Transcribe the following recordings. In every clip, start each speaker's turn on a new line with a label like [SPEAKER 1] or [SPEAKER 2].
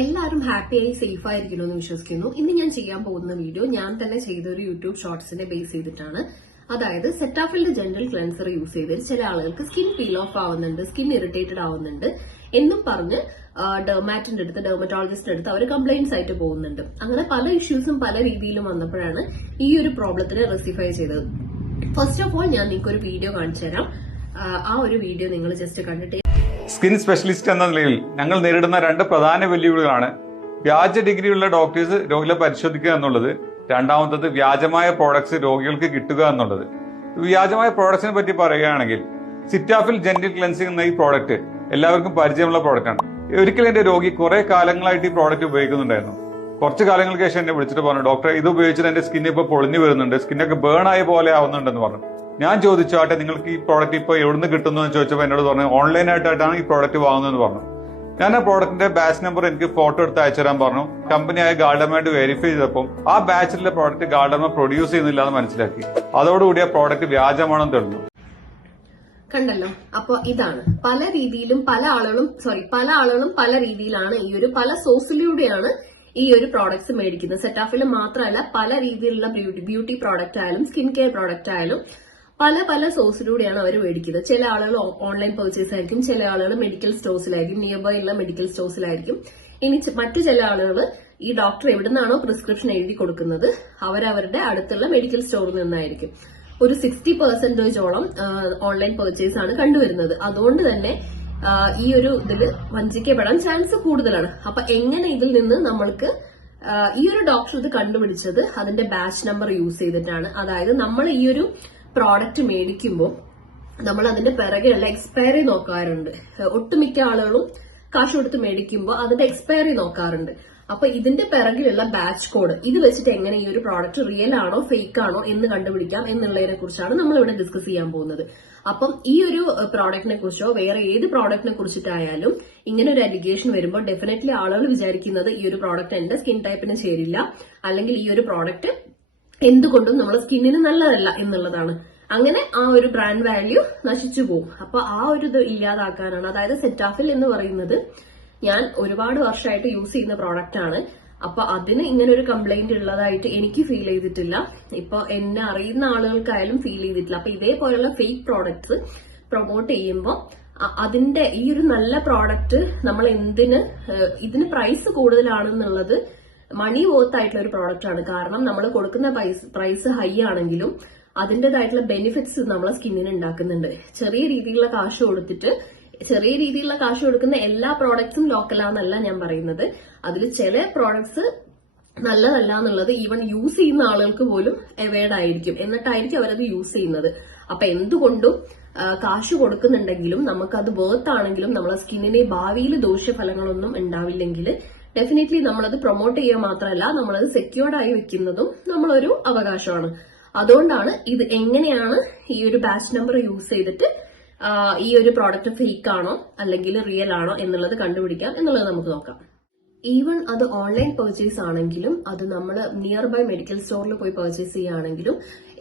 [SPEAKER 1] എല്ലാവരും ഹാപ്പിയായി സേഫ് ആയിരിക്കുന്നു എന്ന് വിശ്വസിക്കുന്നു. ഇന്ന് ഞാൻ ചെയ്യാൻ പോകുന്ന വീഡിയോ ഞാൻ തന്നെ ചെയ്ത ഒരു യൂട്യൂബ് ഷോർട്സിനെ ബേസ് ചെയ്തിട്ടാണ്. അതായത് സെറ്റാഫിൽഡ് ജനറൽ ക്ലെൻസർ യൂസ് ചെയ്തിട്ട് ചില ആളുകൾക്ക് സ്കിൻ പീൽ ഓഫ് ആവുന്നുണ്ട് സ്കിൻ ഇറിറ്റേറ്റഡ് ആവുന്നുണ്ട് എന്നും പറഞ്ഞ് ഡെർമാറ്റിന്റെ അടുത്ത് ഡെർമറ്റോളജിസ്റ്റിന്റെ അടുത്ത് അവർ കംപ്ലൈന്റ്സ് ആയിട്ട് പോകുന്നുണ്ട്. അങ്ങനെ പല ഇഷ്യൂസും പല രീതിയിലും വന്നപ്പോഴാണ് ഈ ഒരു പ്രോബ്ലത്തിനെ റെസിഫൈ ചെയ്തത്. ഫസ്റ്റ് ഓഫ് ഓൾ ഞാൻ നിങ്ങൾക്ക് ഒരു വീഡിയോ കാണിച്ചു തരാം ആ ഒരു വീഡിയോ നിങ്ങൾ ജസ്റ്റ് കണ്ടിട്ട്
[SPEAKER 2] സ്കിൻ സ്പെഷ്യലിസ്റ്റ് എന്ന നിലയിൽ ഞങ്ങൾ നേരിടുന്ന രണ്ട് പ്രധാന വെല്ലുവിളികളാണ് വ്യാജ ഡിഗ്രിയുള്ള ഡോക്ടേഴ്സ് രോഗികളെ പരിശോധിക്കുക എന്നുള്ളത് രണ്ടാമത്തത് വ്യാജമായ പ്രോഡക്ട്സ് രോഗികൾക്ക് കിട്ടുക എന്നുള്ളത്. വ്യാജമായ പ്രോഡക്ട്സിനെ പറ്റി പറയുകയാണെങ്കിൽ സിറ്റാഫിൽ ജെന്റിൽ ക്ലെൻസിംഗ് എന്ന ഈ പ്രോഡക്റ്റ് എല്ലാവർക്കും പരിചയമുള്ള പ്രോഡക്റ്റാണ്. ഒരിക്കലും എന്റെ രോഗി കുറെ കാലങ്ങളായിട്ട് ഈ പ്രോഡക്റ്റ് ഉപയോഗിക്കുന്നുണ്ടായിരുന്നു. കുറച്ച് കാലങ്ങൾക്ക് ശേഷം എന്നെ വിളിച്ചിട്ട് പറഞ്ഞു ഡോക്ടറെ ഇത് ഉപയോഗിച്ചിട്ട് എന്റെ സ്കിൻ ഇപ്പോൾ പൊളിഞ്ഞു വരുന്നുണ്ട് സ്കിന്നൊക്കെ ബേൺ ആയ പോലെ ആവുന്നുണ്ടെന്ന് പറഞ്ഞു. ഞാൻ ചോദിച്ചു ആട്ടെ നിങ്ങൾക്ക് ഈ പ്രോഡക്റ്റ് ഇപ്പോൾ എവിടുന്ന് കിട്ടുന്നു? എന്ന് ചോദിച്ചപ്പോൾ എന്നോട് പറഞ്ഞു ഓൺലൈൻ ആയിട്ടാണ് ഈ പ്രോഡക്റ്റ് വാങ്ങുന്നതെന്ന് പറഞ്ഞു. ഞാൻ ആ പ്രോഡക്റ്റിന്റെ ബാച്ച് നമ്പർ എനിക്ക് ഫോട്ടോ എടുത്ത് അയച്ചു തരാൻ പറഞ്ഞു. കമ്പനിയായ ഗാർഡമായിട്ട് വെരിഫൈ ചെയ്തപ്പോൾ ആ ബാച്ചിലെ പ്രോഡക്റ്റ് ഗാർഡമ പ്രൊഡ്യൂസ് ചെയ്യുന്നില്ല എന്ന് മനസ്സിലാക്കി. അതോടുകൂടി ആ പ്രോഡക്റ്റ് വ്യാജമാണെന്ന് തെളിഞ്ഞു.
[SPEAKER 1] കണ്ടല്ലോ. അപ്പൊ ഇതാണ്. പല രീതിയിലും പല ആളുകളും സോറി പല ആളുകളും പല രീതിയിലാണ് ഈ ഒരു പല സോഴ്സിലൂടെയാണ് ഈ ഒരു പ്രോഡക്ട്സ് മേടിക്കുന്നത്. സെറ്റാഫിൽ മാത്രമല്ല പല രീതിയിലുള്ള ബ്യൂട്ടി ബ്യൂട്ടി പ്രോഡക്റ്റ് ആയാലും സ്കിൻ കെയർ പ്രോഡക്റ്റ് ആയാലും പല പല സോഴ്സിലൂടെയാണ് അവർ മേടിക്കുന്നത്. ചില ആളുകൾ ഓൺലൈൻ പർച്ചേസ് ആയിരിക്കും ചില ആളുകൾ മെഡിക്കൽ സ്റ്റോഴ്സിലായിരിക്കും നിയർ ബൈ ഉള്ള മെഡിക്കൽ സ്റ്റോഴ്സിലായിരിക്കും ഇനി മറ്റു ചില ആളുകൾ ഈ ഡോക്ടർ എവിടുന്നാണോ പ്രിസ്ക്രിപ്ഷൻ എഴുതി കൊടുക്കുന്നത് അവരവരുടെ അടുത്തുള്ള മെഡിക്കൽ സ്റ്റോറിൽ നിന്നായിരിക്കും. ഒരു സിക്സ്റ്റി പെർസെന്റേജോളം ഓൺലൈൻ പെർച്ചേസ് ആണ് കണ്ടുവരുന്നത്. അതുകൊണ്ട് തന്നെ ഈ ഒരു ഇതിൽ വഞ്ചിക്കപ്പെടാൻ ചാൻസ് കൂടുതലാണ്. അപ്പൊ എങ്ങനെ ഇതിൽ നിന്ന് നമ്മൾക്ക് ഈ ഒരു ഡോക്ടർ ഇത് കണ്ടുപിടിച്ചത് അതിന്റെ ബാച്ച് നമ്പർ യൂസ് ചെയ്തിട്ടാണ്. അതായത് നമ്മൾ ഈ ഒരു പ്രോഡക്റ്റ് മേടിക്കുമ്പോൾ നമ്മൾ അതിന്റെ പിറകെയുള്ള എക്സ്പയറി നോക്കാറുണ്ട് ഒട്ടുമിക്ക ആളുകളും കാശ് കൊടുത്ത് മേടിക്കുമ്പോൾ അതിന്റെ എക്സ്പയറി നോക്കാറുണ്ട്. അപ്പൊ ഇതിന്റെ പിറകിലുള്ള ബാച്ച് കോഡ് ഇത് വെച്ചിട്ട് എങ്ങനെ ഈ ഒരു പ്രോഡക്റ്റ് റിയൽ ആണോ ഫേക്ക് ആണോ എന്ന് കണ്ടുപിടിക്കാം എന്നുള്ളതിനെ കുറിച്ചാണ് നമ്മൾ ഇവിടെ ഡിസ്കസ് ചെയ്യാൻ പോകുന്നത്. അപ്പം ഈ ഒരു പ്രോഡക്റ്റിനെ കുറിച്ചോ വേറെ ഏത് പ്രോഡക്റ്റിനെ കുറിച്ചിട്ടായാലും ഇങ്ങനെ ഒരു അലിഗേഷൻ വരുമ്പോൾ ഡെഫിനറ്റ്ലി ആളുകൾ വിചാരിക്കുന്നത് ഈ ഒരു പ്രോഡക്റ്റ് എന്റെ സ്കിൻ ടൈപ്പിന് ചേരില്ല. അല്ലെങ്കിൽ ഈ ഒരു പ്രോഡക്റ്റ് എന്തുകൊണ്ടും നമ്മുടെ സ്കിന്നിന് നല്ലതല്ല എന്നുള്ളതാണ്. അങ്ങനെ ആ ഒരു ബ്രാൻഡ് വാല്യൂ നശിച്ചു പോകും. അപ്പൊ ആ ഒരു ഇത് ഇല്ലാതാക്കാനാണ്. അതായത് സെറ്റാഫിൽ എന്ന് പറയുന്നത് ഞാൻ ഒരുപാട് വർഷമായിട്ട് യൂസ് ചെയ്യുന്ന പ്രോഡക്റ്റ് ആണ്. അപ്പൊ അതിന് ഇങ്ങനെ ഒരു കംപ്ലൈന്റ് ഉള്ളതായിട്ട് എനിക്ക് ഫീൽ ചെയ്തിട്ടില്ല. ഇപ്പൊ എന്നെ അറിയുന്ന ആളുകൾക്കായാലും ഫീൽ ചെയ്തിട്ടില്ല. അപ്പൊ ഇതേപോലെയുള്ള ഫേക്ക് പ്രോഡക്ട്സ് പ്രൊമോട്ട് ചെയ്യുമ്പോൾ അതിന്റെ ഈ ഒരു നല്ല പ്രോഡക്റ്റ് നമ്മൾ എന്തിന് ഇതിന് പ്രൈസ് കൂടുതലാണെന്നുള്ളത് മണി വർത്ത് ആയിട്ടുള്ള ഒരു പ്രോഡക്റ്റ് ആണ്. കാരണം നമ്മൾ കൊടുക്കുന്ന പ്രൈസ് പ്രൈസ് ഹൈ ആണെങ്കിലും അതിന്റെതായിട്ടുള്ള ബെനിഫിറ്റ്സ് നമ്മളെ സ്കിന്നിന് ഉണ്ടാക്കുന്നുണ്ട്. ചെറിയ രീതിയിലുള്ള കാശ് കൊടുത്തിട്ട് ചെറിയ രീതിയിലുള്ള കാശ് കൊടുക്കുന്ന എല്ലാ പ്രോഡക്ട്സും ലോക്കലാന്നല്ല ഞാൻ പറയുന്നത്. അതിൽ ചില പ്രോഡക്ട്സ് നല്ലതല്ല എന്നുള്ളത് ഈവൻ യൂസ് ചെയ്യുന്ന ആളുകൾക്ക് പോലും അവേർഡ് ആയിരിക്കും. എന്നിട്ടായിരിക്കും അവരത് യൂസ് ചെയ്യുന്നത്. അപ്പൊ എന്തുകൊണ്ടും കാശ് കൊടുക്കുന്നുണ്ടെങ്കിലും നമുക്കത് വേർത്ത് ആണെങ്കിലും നമ്മളെ സ്കിന്നിനെ ഭാവിയിൽ ദോഷഫലങ്ങളൊന്നും ഉണ്ടാവില്ലെങ്കിൽ ഡെഫിനറ്റ്ലി നമ്മളത് പ്രൊമോട്ട് ചെയ്യുക മാത്രമല്ല നമ്മളത് സെക്യൂർഡ് ആയി വെക്കുന്നതും നമ്മളൊരു അവകാശമാണ്. അതുകൊണ്ടാണ് ഇത് എങ്ങനെയാണ് ഈ ഒരു ബാച്ച് നമ്പർ യൂസ് ചെയ്തിട്ട് ഈ ഒരു പ്രോഡക്റ്റ് ഫേക്ക് ആണോ അല്ലെങ്കിൽ റിയൽ ആണോ എന്നുള്ളത് കണ്ടുപിടിക്കാം എന്നുള്ളത് നമുക്ക് നോക്കാം. ഈവൺ അത് ഓൺലൈൻ പർച്ചേസ് ആണെങ്കിലും അത് നമ്മൾ നിയർ ബൈ മെഡിക്കൽ സ്റ്റോറിൽ പോയി പർച്ചേസ് ചെയ്യുകയാണെങ്കിലും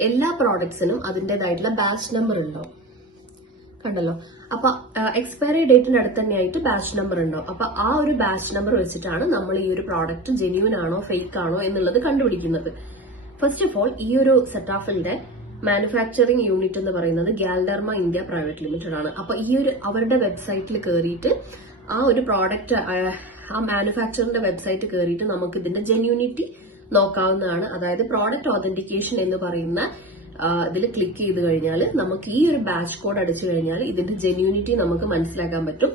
[SPEAKER 1] എല്ലാ പ്രോഡക്ട്സിനും അതിന്റെതായിട്ടുള്ള ബാച്ച് നമ്പർ ഉണ്ടോ? കണ്ടല്ലോ? അപ്പൊ എക്സ്പയറി ഡേറ്റിന്റെ അടുത്ത് തന്നെയായിട്ട് ബാച്ച് നമ്പർ ഉണ്ടോ? അപ്പൊ ആ ഒരു ബാച്ച് നമ്പർ വെച്ചിട്ടാണ് നമ്മൾ ഈ ഒരു പ്രോഡക്റ്റ് ജെന്യൂൻ ആണോ ഫേക്ക് ആണോ എന്നുള്ളത് കണ്ടുപിടിക്കുന്നത്. ഫസ്റ്റ് ഓഫ് ഓൾ ഈ ഒരു സെറ്റാഫിന്റെ മാനുഫാക്ചറിംഗ് യൂണിറ്റ് എന്ന് പറയുന്നത് ഗാൽഡർമ ഇന്ത്യ പ്രൈവറ്റ് ലിമിറ്റഡ് ആണ്. അപ്പൊ ഈ ഒരു അവരുടെ വെബ്സൈറ്റിൽ കയറിയിട്ട് ആ ഒരു പ്രോഡക്റ്റ് ആ മാനുഫാക്ചറിന്റെ വെബ്സൈറ്റ് കയറിയിട്ട് നമുക്ക് ഇതിന്റെ ജെന്യൂനിറ്റി നോക്കാവുന്നതാണ്. അതായത് പ്രോഡക്റ്റ് ഓതന്റിക്കേഷൻ എന്ന് പറയുന്ന ഇതിൽ ക്ലിക്ക് ചെയ്ത് കഴിഞ്ഞാൽ നമുക്ക് ഈ ഒരു ബാച്ച് കോഡ് അടിച്ചു കഴിഞ്ഞാൽ ഇതിന്റെ ജെന്യൂനിറ്റി നമുക്ക് മനസ്സിലാക്കാൻ പറ്റും.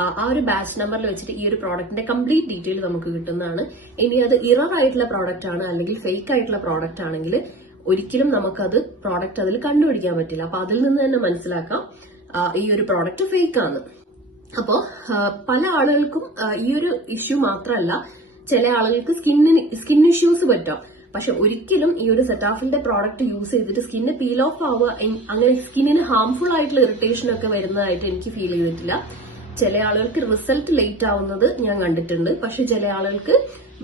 [SPEAKER 1] ആ ഒരു ബാച്ച് നമ്പറിൽ വെച്ചിട്ട് ഈ ഒരു പ്രോഡക്റ്റിന്റെ കംപ്ലീറ്റ് ഡീറ്റെയിൽ നമുക്ക് കിട്ടുന്നതാണ്. ഇനി അത് ഇറർ ആയിട്ടുള്ള പ്രോഡക്റ്റ് ആണ് അല്ലെങ്കിൽ ഫേക്ക് ആയിട്ടുള്ള പ്രോഡക്റ്റ് ആണെങ്കിൽ ഒരിക്കലും നമുക്കത് പ്രോഡക്റ്റ് അതിൽ കണ്ടുപിടിക്കാൻ പറ്റില്ല. അപ്പൊ അതിൽ നിന്ന് തന്നെ മനസ്സിലാക്കാം ഈ ഒരു പ്രോഡക്റ്റ് ഫേക്ക് ആണ്. അപ്പോ പല ആളുകൾക്കും ഈ ഒരു ഇഷ്യൂ മാത്രമല്ല ചില ആളുകൾക്ക് സ്കിന്നിന് സ്കിൻ ഇഷ്യൂസ് പറ്റാം. പക്ഷെ ഒരിക്കലും ഈ ഒരു സെറ്റാഫിന്റെ പ്രോഡക്റ്റ് യൂസ് ചെയ്തിട്ട് സ്കിന്ന് പീൽ ഓഫ് ആവുക അങ്ങനെ സ്കിന്നിന് ഹാംഫുൾ ആയിട്ടുള്ള ഇറിറ്റേഷൻ ഒക്കെ വരുന്നതായിട്ട് എനിക്ക് ഫീൽ ചെയ്തിട്ടില്ല. ചില ആളുകൾക്ക് റിസൾട്ട് ലേറ്റ് ആവുന്നത് ഞാൻ കണ്ടിട്ടുണ്ട്. പക്ഷെ ചില ആളുകൾക്ക്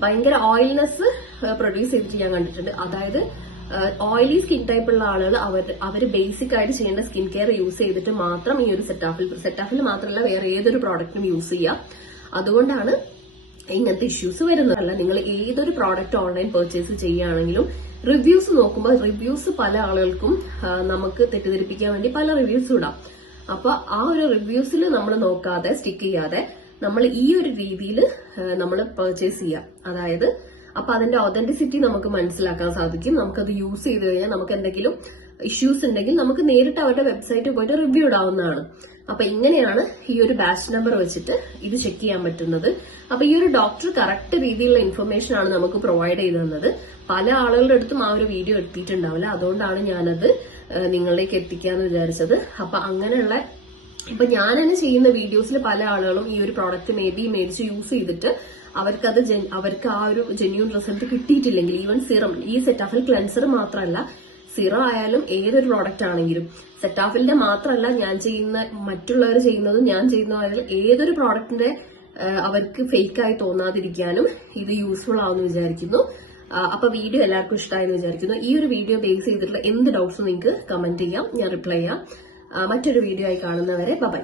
[SPEAKER 1] ഭയങ്കര ഓയിൽനെസ് പ്രൊഡ്യൂസ് ചെയ്തിട്ട് ഞാൻ കണ്ടിട്ടുണ്ട്. അതായത് ഓയിലി സ്കിൻ ടൈപ്പ് ഉള്ള ആളുകൾ അവർ അവർ ബേസിക് ആയിട്ട് ചെയ്യേണ്ട സ്കിൻ കെയർ യൂസ് ചെയ്തിട്ട് മാത്രം ഈ ഒരു സെറ്റാഫിൽ സെറ്റാഫിൽ മാത്രമല്ല വേറെ ഏതൊരു പ്രോഡക്റ്റും യൂസ് ചെയ്യാം. അതുകൊണ്ടാണ് ഇങ്ങനത്തെ ഇഷ്യൂസ് വരുന്നതല്ല നിങ്ങൾ ഏതൊരു പ്രോഡക്റ്റ് ഓൺലൈൻ പെർച്ചേസ് ചെയ്യുകയാണെങ്കിലും റിവ്യൂസ് നോക്കുമ്പോൾ റിവ്യൂസ് പല ആളുകൾക്കും നമുക്ക് തെറ്റിദ്ധരിപ്പിക്കാൻ വേണ്ടി പല റിവ്യൂസ് ഇടാം. അപ്പൊ ആ ഒരു റിവ്യൂസിൽ നമ്മൾ നോക്കാതെ സ്റ്റിക്ക് ചെയ്യാതെ നമ്മൾ ഈ ഒരു രീതിയിൽ നമ്മൾ പർച്ചേസ് ചെയ്യാം. അതായത് അപ്പൊ അതിന്റെ ഒതന്റിസിറ്റി നമുക്ക് മനസ്സിലാക്കാൻ സാധിക്കും. നമുക്കത് യൂസ് ചെയ്ത് കഴിഞ്ഞാൽ നമുക്ക് എന്തെങ്കിലും ഇഷ്യൂസ് ഉണ്ടെങ്കിൽ നമുക്ക് നേരിട്ട് അവരുടെ വെബ്സൈറ്റിൽ പോയിട്ട് റിവ്യൂ ഇടാവുന്നതാണ്. അപ്പൊ ഇങ്ങനെയാണ് ഈ ഒരു ബാച്ച് നമ്പർ വെച്ചിട്ട് ഇത് ചെക്ക് ചെയ്യാൻ പറ്റുന്നത്. അപ്പൊ ഈ ഒരു ഡോക്ടർ കറക്റ്റ് രീതിയിലുള്ള ഇൻഫർമേഷൻ ആണ് നമുക്ക് പ്രൊവൈഡ് ചെയ്തു തന്നത്. പല ആളുകളുടെ അടുത്തും ആ ഒരു വീഡിയോ എത്തിയിട്ടുണ്ടാവില്ല. അതുകൊണ്ടാണ് ഞാനത് നിങ്ങളിലേക്ക് എത്തിക്കാന്ന് വിചാരിച്ചത്. അപ്പൊ അങ്ങനെയുള്ള ഇപ്പൊ ഞാൻ തന്നെ ചെയ്യുന്ന വീഡിയോസിൽ പല ആളുകളും ഈ ഒരു പ്രോഡക്റ്റ് മേ ബി മേടിച്ച് യൂസ് ചെയ്തിട്ട് അവർക്കത് അവർക്ക് ആ ഒരു ജെന്യൂൺ റിസൾട്ട് കിട്ടിയിട്ടില്ലെങ്കിൽ ഈവൻ സിറം ഈ സെറ്റാഫിൽ ക്ലെൻസർ മാത്രമല്ല സിറം ആയാലും ഏതൊരു പ്രോഡക്റ്റ് ആണെങ്കിലും സെറ്റാഫിലിന്റെ മാത്രമല്ല ഞാൻ ചെയ്യുന്ന മറ്റുള്ളവർ ചെയ്യുന്നതും ഞാൻ ചെയ്യുന്നതായാലും ഏതൊരു പ്രോഡക്റ്റിന്റെ അവർക്ക് ഫേക്കായി തോന്നാതിരിക്കാനും ഇത് യൂസ്ഫുൾ ആവുമെന്ന് വിചാരിക്കുന്നു. അപ്പൊ വീഡിയോ എല്ലാവർക്കും ഇഷ്ടമായെന്ന് വിചാരിക്കുന്നു. ഈ ഒരു വീഡിയോ ബേസ് ചെയ്തിട്ടുള്ള എന്ത് ഡൗട്ട്സും നിങ്ങൾക്ക് കമന്റ് ചെയ്യാം. ഞാൻ റിപ്ലൈ ചെയ്യാം. മറ്റൊരു വീഡിയോ ആയി കാണുന്നവരെ ബൈ